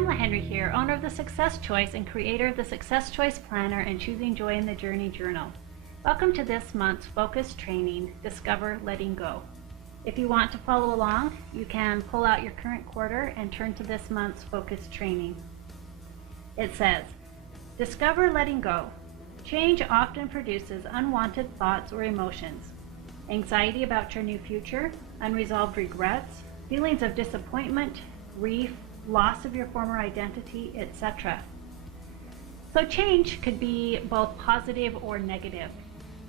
Pamela Henry here, owner of The Success Choice and creator of the Success Choice Planner and Choosing Joy in the Journey Journal. Welcome to this month's focus training, Discover Letting Go. If you want to follow along, you can pull out your current quarter and turn to this month's focus training. It says, Discover letting go. Change often produces unwanted thoughts or emotions. Anxiety about your new future, unresolved regrets, feelings of disappointment, grief, loss of your former identity, etc. So change could be both positive or negative.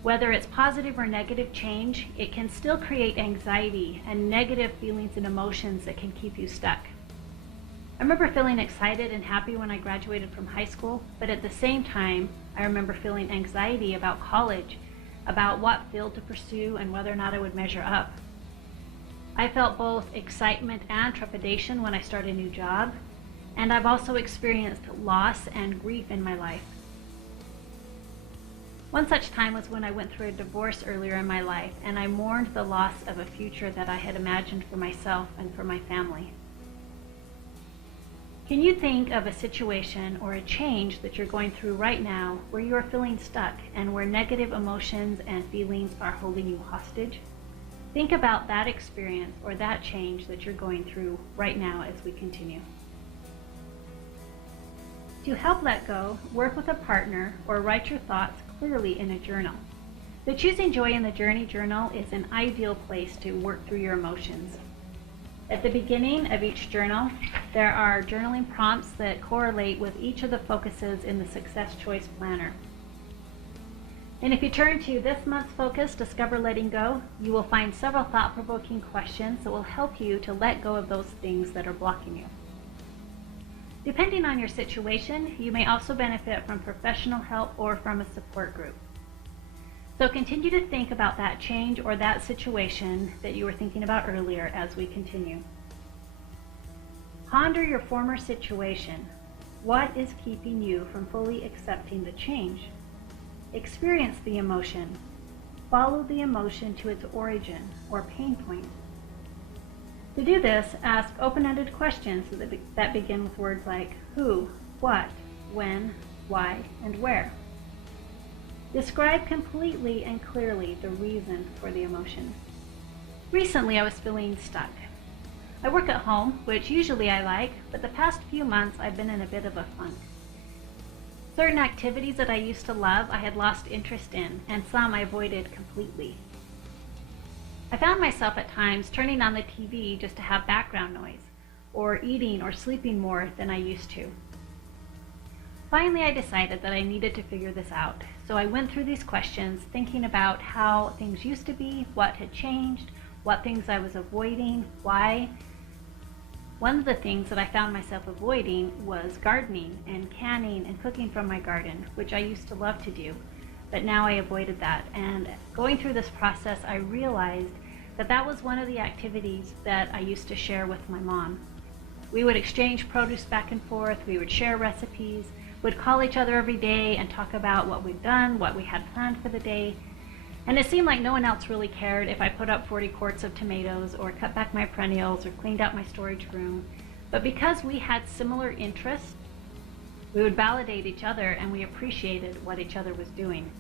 Whether it's positive or negative change, it can still create anxiety and negative feelings and emotions that can keep you stuck. I remember feeling excited and happy when I graduated from high school, but at the same time, I remember feeling anxiety about college, about what field to pursue and whether or not I would measure up. I felt both excitement and trepidation when I started a new job, and I've also experienced loss and grief in my life. One such time was when I went through a divorce earlier in my life, and I mourned the loss of a future that I had imagined for myself and for my family. Can you think of a situation or a change that you're going through right now where you are feeling stuck and where negative emotions and feelings are holding you hostage? Think about that experience or that change that you're going through right now as we continue. To help let go, work with a partner or write your thoughts clearly in a journal. The Choosing Joy in the Journey journal is an ideal place to work through your emotions. At the beginning of each journal, there are journaling prompts that correlate with each of the focuses in the Success Choice Planner. And if you turn to this month's focus, Discover Letting Go, you will find several thought-provoking questions that will help you to let go of those things that are blocking you. Depending on your situation, you may also benefit from professional help or from a support group. So continue to think about that change or that situation that you were thinking about earlier as we continue. Ponder your former situation. What is keeping you from fully accepting the change? Experience the emotion. Follow the emotion to its origin or pain point. To do this, ask open-ended questions that begin with words like who, what, when, why, and where. Describe completely and clearly the reason for the emotion. Recently, I was feeling stuck. I work at home, which usually I like, but the past few months I've been in a bit of a funk. Certain activities that I used to love, I had lost interest in, and some I avoided completely. I found myself at times turning on the TV just to have background noise, or eating or sleeping more than I used to. Finally, I decided that I needed to figure this out, so I went through these questions thinking about how things used to be, what had changed, what things I was avoiding, why. One of the things that I found myself avoiding was gardening and canning and cooking from my garden, which I used to love to do, but now I avoided that. And going through this process, I realized that that was one of the activities that I used to share with my mom. We would exchange produce back and forth, we would share recipes, we'd call each other every day and talk about what we'd done, what we had planned for the day. And it seemed like no one else really cared if I put up 40 quarts of tomatoes or cut back my perennials or cleaned out my storage room. But because we had similar interests, we would validate each other and we appreciated what each other was doing.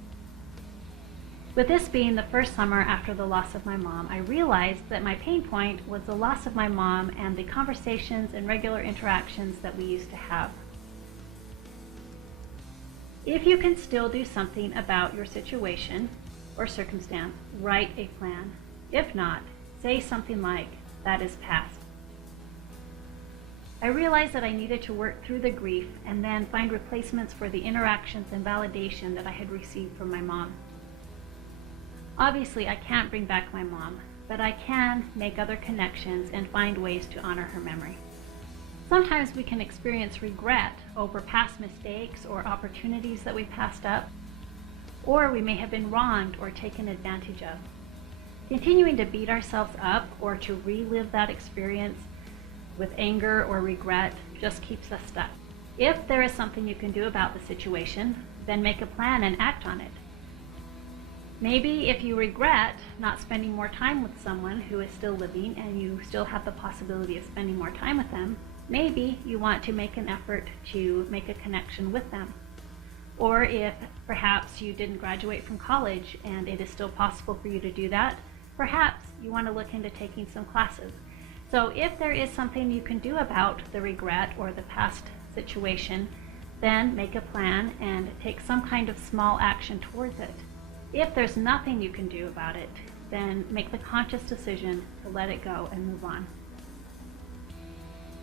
With this being the first summer after the loss of my mom, I realized that my pain point was the loss of my mom and the conversations and regular interactions that we used to have. If you can still do something about your situation or circumstance, write a plan. If not, say something like, that is past. I realized that I needed to work through the grief and then find replacements for the interactions and validation that I had received from my mom. Obviously, I can't bring back my mom, but I can make other connections and find ways to honor her memory. Sometimes we can experience regret over past mistakes or opportunities that we passed up, or we may have been wronged or taken advantage of. Continuing to beat ourselves up or to relive that experience with anger or regret just keeps us stuck. If there is something you can do about the situation, then make a plan and act on it. Maybe if you regret not spending more time with someone who is still living and you still have the possibility of spending more time with them, maybe you want to make an effort to make a connection with them. Or if perhaps you didn't graduate from college and it is still possible for you to do that, perhaps you want to look into taking some classes. So if there is something you can do about the regret or the past situation, then make a plan and take some kind of small action towards it. If there's nothing you can do about it, then make the conscious decision to let it go and move on.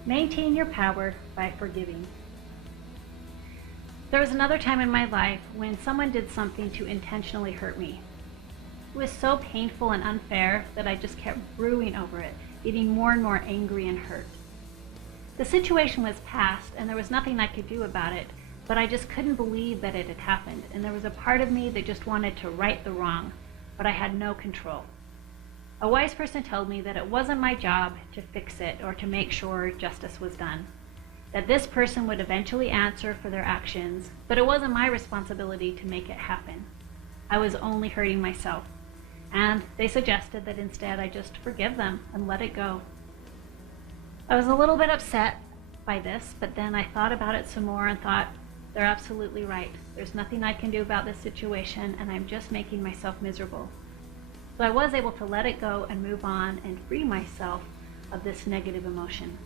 Maintain your power by forgiving. There was another time in my life when someone did something to intentionally hurt me. It was so painful and unfair that I just kept brewing over it, getting more and more angry and hurt. The situation was past and there was nothing I could do about it, but I just couldn't believe that it had happened, and there was a part of me that just wanted to right the wrong, but I had no control. A wise person told me that it wasn't my job to fix it or to make sure justice was done, that this person would eventually answer for their actions, but it wasn't my responsibility to make it happen. I was only hurting myself, and they suggested that instead I just forgive them and let it go. I was a little bit upset by this, but then I thought about it some more and thought, they're absolutely right. There's nothing I can do about this situation, and I'm just making myself miserable. So I was able to let it go and move on and free myself of this negative emotion.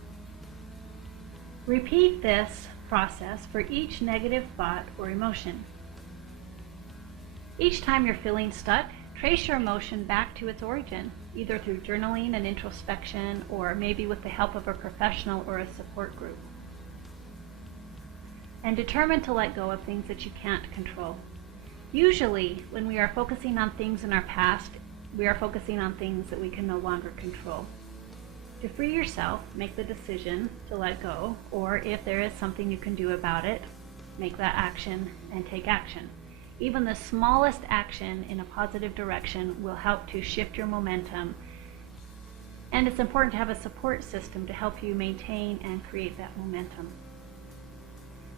Repeat this process for each negative thought or emotion. Each time you're feeling stuck, trace your emotion back to its origin, either through journaling and introspection, or maybe with the help of a professional or a support group. And determine to let go of things that you can't control. Usually, when we are focusing on things in our past, we are focusing on things that we can no longer control. To free yourself, make the decision to let go, or if there is something you can do about it, make that action and take action. Even the smallest action in a positive direction will help to shift your momentum, and it's important to have a support system to help you maintain and create that momentum.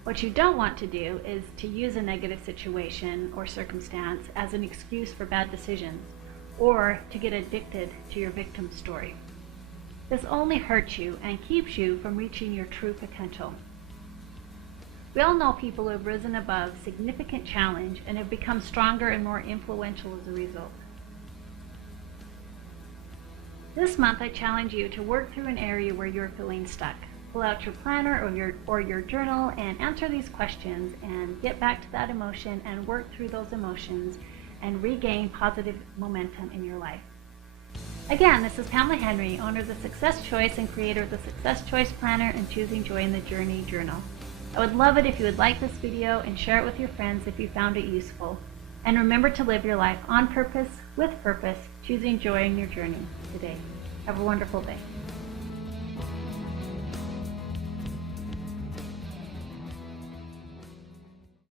What you don't want to do is to use a negative situation or circumstance as an excuse for bad decisions, or to get addicted to your victim story. This only hurts you and keeps you from reaching your true potential. We all know people who have risen above significant challenge and have become stronger and more influential as a result. This month, I challenge you to work through an area where you're feeling stuck. Pull out your planner or your journal and answer these questions and get back to that emotion and work through those emotions and regain positive momentum in your life. Again, this is Pamela Henry, owner of the Success Choice and creator of the Success Choice Planner and Choosing Joy in the Journey journal. I would love it if you would like this video and share it with your friends if you found it useful. And remember to live your life on purpose, with purpose, choosing joy in your journey today. Have a wonderful day.